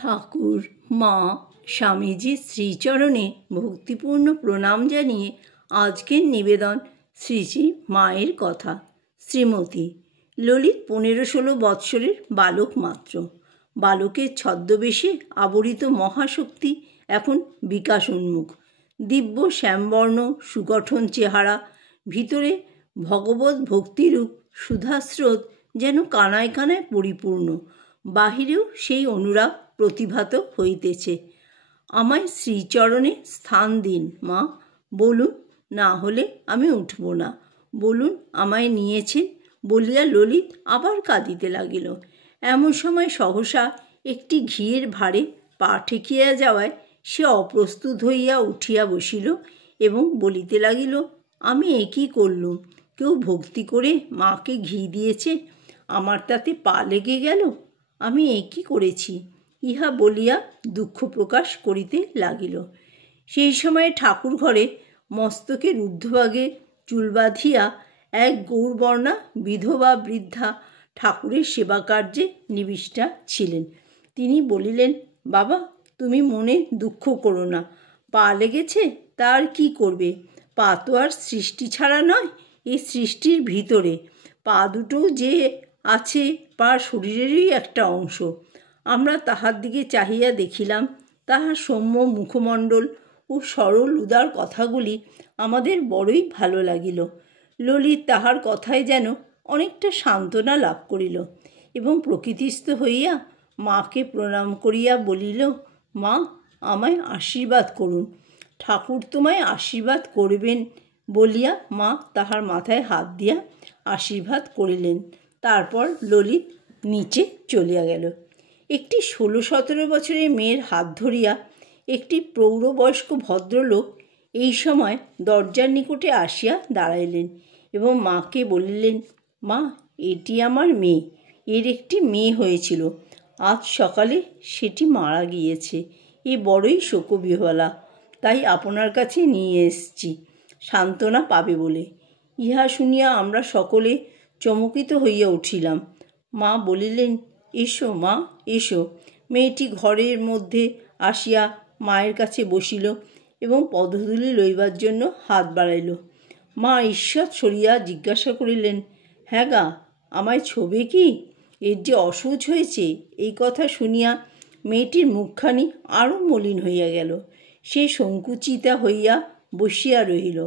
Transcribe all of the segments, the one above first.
ঠাকুর, মা, স্বামীজির শ্রীচরণে ভক্তিপূর্ণ প্রণাম জানিয়ে আজকের নিবেদন শ্রী শ্রী মায়ের কথা। শ্রীমতী ললিত 15-16 বৎসরের বালক মাত্র। বালকের ছদ্মবেশে আবরিত মহাশক্তি এখন বিকাশ উন্মুখ। দিব্য শ্যামবর্ণ সুগঠন চেহারা, ভিতরে ভগবত ভক্তিরূপ সুধাস্রোত যেন কানায় কানায় পরিপূর্ণ, বাহিরেও সেই অনুরাগ প্রতিভাত হইতেছে। আমায় শ্রীচরণে স্থান দিন মা, বলুন, না হলে আমি উঠব না, বলুন আমায় নিয়েছেন বলিয়া ললিত আবার কাঁদিতে লাগিল। এমন সময় সহসা একটি ঘিয়ের ভারে পা ঠেকিয়া যাওয়ায় সে অপ্রস্তুত হইয়া উঠিয়া বসিল এবং বলিতে লাগিল, আমি এ কী করলুম? কেউ ভক্তি করে মাকে ঘি দিয়েছে, আমার তাতে পা লেগে গেল, আমি এ কী করেছি? ইহা বলিয়া দুঃখ প্রকাশ করিতে লাগিল। সেই সময়ে ঠাকুর ঘরে মস্তকের ঊর্ধ্বভাগে চুল বাঁধিয়া এক গৌরবর্ণা বিধবা বৃদ্ধা ঠাকুরের সেবা কার্যে নিবিষ্টা ছিলেন। তিনি বলিলেন, বাবা, তুমি মনে দুঃখ করো না, পা লেগেছে তার কি করবে? পা তো আর সৃষ্টি ছাড়া নয়, এই সৃষ্টির ভিতরে পা দুটো যে আছে পা শরীরেরই একটা অংশ। আমরা তাহার দিকে চাহিয়া দেখিলাম, তাহার সৌম্য মুখমণ্ডল ও সরল উদার কথাগুলি আমাদের বড়ই ভালো লাগিল। ললিত তাহার কথায় যেন অনেকটা সান্ত্বনা লাভ করিল এবং প্রকৃতিস্থ হইয়া মাকে প্রণাম করিয়া বলিল, মা, আমায় আশীর্বাদ করুন। ঠাকুর তোমায় আশীর্বাদ করবেন বলিয়া মা তাহার মাথায় হাত দিয়া আশীর্বাদ করিলেন। তারপর ললিত নিচে চলিয়া গেল। একটি 16-17 বছরের মেয়ের হাত ধরিয়া একটি প্রৌঢ়বয়স্ক ভদ্রলোক এই সময় দরজার নিকটে আসিয়া দাঁড়াইলেন এবং মাকে বলিলেন, মা, এটি আমার মেয়ে। এর একটি মেয়ে হয়েছিল, আজ সকালে সেটি মারা গিয়েছে। এ বড়ই শোকবিহ্বলা, তাই আপনার কাছে নিয়ে এসেছি, সান্ত্বনা পাবে বলে। ইহা শুনিয়া আমরা সকলে চমকিত হইয়া উঠিলাম। মা বলিলেন, এসো মা, এসো। মেয়েটি ঘরের মধ্যে আসিয়া মায়ের কাছে বসিল এবং পদধূলি লইবার জন্য হাত বাড়াইল। মা ঈষৎ সরিয়া জিজ্ঞাসা করিলেন, হ্যাঁ গা, আমায় ছোবে কি? এর যে অসহ্য হয়েছে। এই কথা শুনিয়া মেয়েটির মুখখানি আরও মলিন হইয়া গেল। সে সংকুচিতা হইয়া বসিয়া রহিল।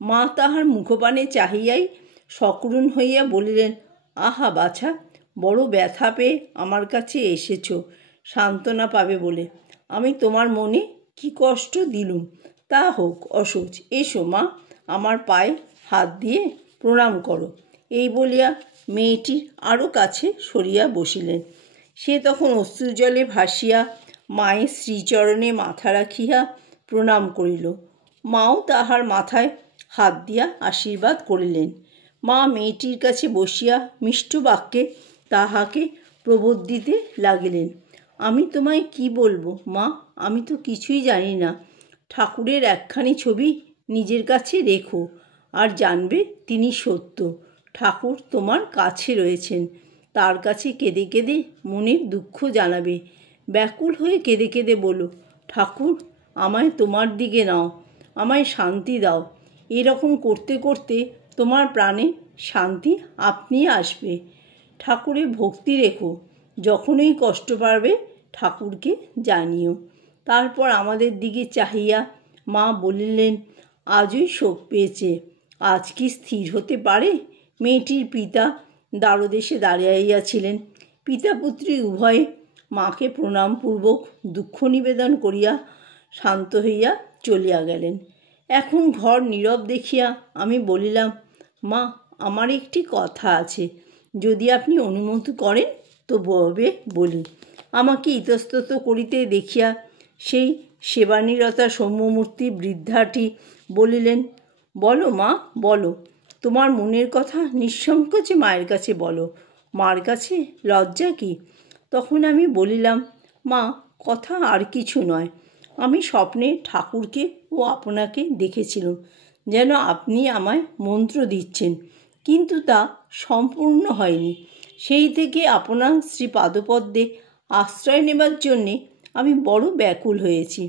মা তাহার মুখপানে চাহিয়াই সকরুণ হইয়া বলিলেন, আহা বাছা, বড় ব্যথা পেয়ে আমার কাছে এসেছ সান্ত্বনা পাবে বলে। আমি তোমার মনে কি কষ্ট দিলুম তা হোক, অসহ্য। এসো মা, আমার পায়ে হাত দিয়ে প্রণাম করো। এই বলিয়া মেয়েটির আরও কাছে সরিয়া বসিলেন। সে তখন অশ্রুজলে ভাসিয়া মায়ের শ্রীচরণে মাথা রাখিয়া প্রণাম করিল। মাও তাহার মাথায় হাত দিয়া আশীর্বাদ করিলেন। মা মেয়েটির কাছে বসিয়া মিষ্ট বাক্যে তাহাকে প্রবোধিতে লাগিলেন। আমি তোমায় কি বলবো মা, আমি তো কিছুই জানি না। ঠাকুরের একখানি ছবি নিজের কাছে রেখো, আর জানবে তিনি সত্য। ঠাকুর তোমার কাছে রয়েছেন, তার কাছে কেঁদে কেঁদে মনের দুঃখ জানাবে। ব্যাকুল হয়ে কেঁদে কেঁদে বলো, ঠাকুর, আমায় তোমার দিকে নাও, আমায় শান্তি দাও। এরকম করতে করতে তোমার প্রাণে শান্তি আপনি আসবে। ঠাকুরে ভক্তি রেখো, যখনই কষ্ট পাবে ঠাকুরকে জানিও। তারপর আমাদের দিকে চাহিয়া মা বলিলেন, আজই শোক পেয়েছে, আজ কি স্থির হতে পারে? মেয়েটির পিতা দ্বারদেশে দাঁড়াইয়াছিলেন। পিতা পুত্রী উভয়ে মাকে প্রণামপূর্বক দুঃখ নিবেদন করিয়া শান্ত হইয়া চলিয়া গেলেন। এখন ঘর নীরব দেখিয়া আমি বলিলাম, মা, আমার একটি কথা আছে, যদি আপনি অনুমতি করেন তো বলবে বলি। আমাকে ইতস্তত করিতে দেখিয়া সেই সেবানিরতা সৌম্যমূর্তি বৃদ্ধাটি বলিলেন, বলো মা, বলো, তোমার মনের কথা নিঃসংকোচে মায়ের কাছে বলো, মার কাছে লজ্জা কি? তখন আমি বলিলাম, মা, কথা আর কিছু নয়। আমি স্বপ্নে ঠাকুরকে ও আপনাকে দেখেছিলাম, যেন আপনি আমায় মন্ত্র দিচ্ছেন, কিন্তু তা সম্পূর্ণ হয়নি। সেই থেকে আপনার শ্রীপাদপদ্মে আশ্রয় নেবার জন্যে আমি বড় ব্যাকুল হয়েছি।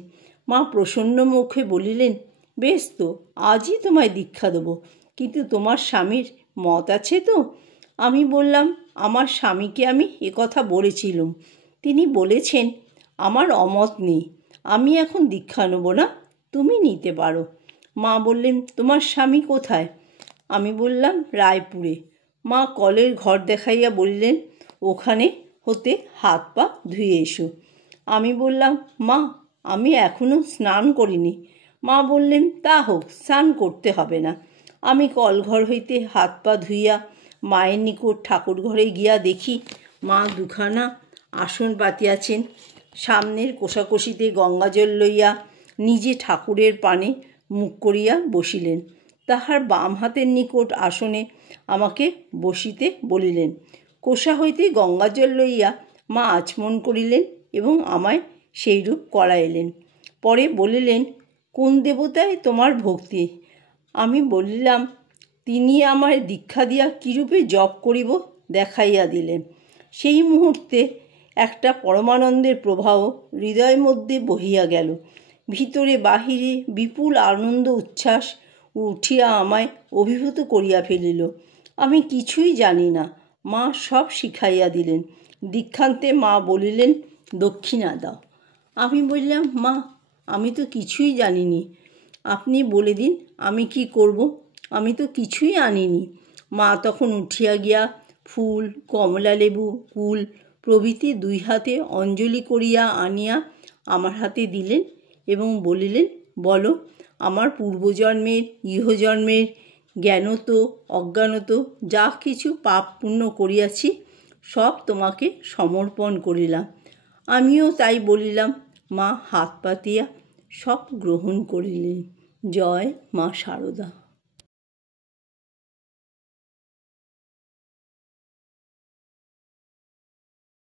মা প্রসন্ন মুখে বলিলেন, বেশ তো, আজই তোমায় দীক্ষা দেবো, কিন্তু তোমার স্বামীর মত আছে তো? আমি বললাম, আমার স্বামীকে আমি একথা বলেছিলুম। তিনি বলেছেন, আমার অমত নেই, আমি এখন দীক্ষা নেব না, তুমি নিতে পারো। মা বললেন, তোমার স্বামী কোথায়? আমি বললাম, রায়পুরে। মা কলের ঘর দেখাইয়া বললেন, ওখানে হতে হাত পা ধুয়ে এসো। আমি বললাম, মা, আমি এখনও স্নান করিনি। মা বললেন, তা হোক, স্নান করতে হবে না। আমি কলঘর হইতে হাত পা ধুইয়া মায়ের নিকট ঠাকুর ঘরে গিয়া দেখি মা দুখানা আসন পাতিয়াছেন। সামনের কোষাকষিতে গঙ্গাজল লইয়া নিজে ঠাকুরের পানে মুখ করিয়া বসিলেন। তাহার বাম হাতের নিকট আসনে আমাকে বসিতে বলিলেন। কোষা হইতে গঙ্গাজল লইয়া মা আচমন করিলেন এবং আমায় সেইরূপ করাইলেন। পরে বলিলেন, কোন দেবতায় তোমার ভক্তি? আমি বলিলাম, তিনি আমায় দীক্ষা দিয়া কীরূপে জপ করিব দেখাইয়া দিলেন। সেই মুহূর্তে একটা পরমানন্দের প্রবাহ হৃদয়ের মধ্যে বহিয়া গেল। ভিতরে বাহিরে বিপুল আনন্দ উচ্ছ্বাস উঠিয়া আমায় অভিভূত করিয়া ফেলিল। আমি কিছুই জানি না, মা সব শিখাইয়া দিলেন। দীক্ষান্তে মা বলিলেন, দক্ষিণা দাও। আমি বললাম, মা, আমি তো কিছুই জানিনি, আপনি বলে দিন আমি কি করব, আমি তো কিছুই আনিনি। মা তখন উঠিয়া গিয়া ফুল, কমলা লেবু, কুল প্রভৃতি 2 হাতে অঞ্জলি করিয়া আনিয়া আমার হাতে দিলেন এবং বলিলেন, বলো, আমার পূর্বজন্মের, ইহজন্মের, জ্ঞানত অজ্ঞানত যা কিছু পাপ পুণ্য করিয়াছি সব তোমাকে সমর্পণ করিলাম। আমিও তাই বলিলাম। মা হাত পাতিয়া সব গ্রহণ করিলেন। জয় মা শারদা।